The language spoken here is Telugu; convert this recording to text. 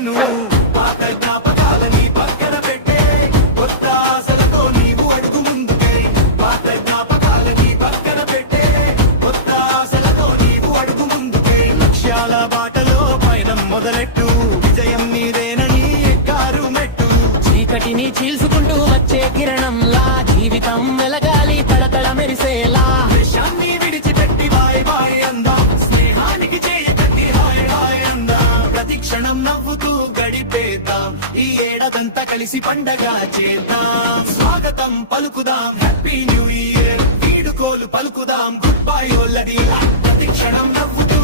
నేను పాత జ్ఞాపకాలని పక్కన పెట్టే కొత్త ఆశలతో నీవు అడుగు ముందుకే పాత జ్ఞాపకాలని పక్కన పెట్టే కొత్త ఆశలతో నీవు అడుగు ముందుకే లక్ష్యాల బాటలో పయనం మొదలెట్టు విజయం నీదేనని ఎక్కారు మెట్టు చీకటిని చీల్చుకుంటూ వచ్చే కిరణంలా జీవితం వెలగాలి తడతడ మెరిసేలా దేశాన్ని విడిచిపెట్టి బాయ్ బాయ్ అందాం స్నేహానికి చేయకట్టి హాయ్ హాయ్ అందాం ప్రతి క్షణం నవ్వుతూ గడిపేద్దాం ఈ ఏడాదంతా కలిసి పండగ చేద్దాం స్వాగతం పలుకుదాం happy new year వీడుకోలు పలుకుదాం good bye ఓల్లడి ప్రతి క్షణం నవ్వుతూ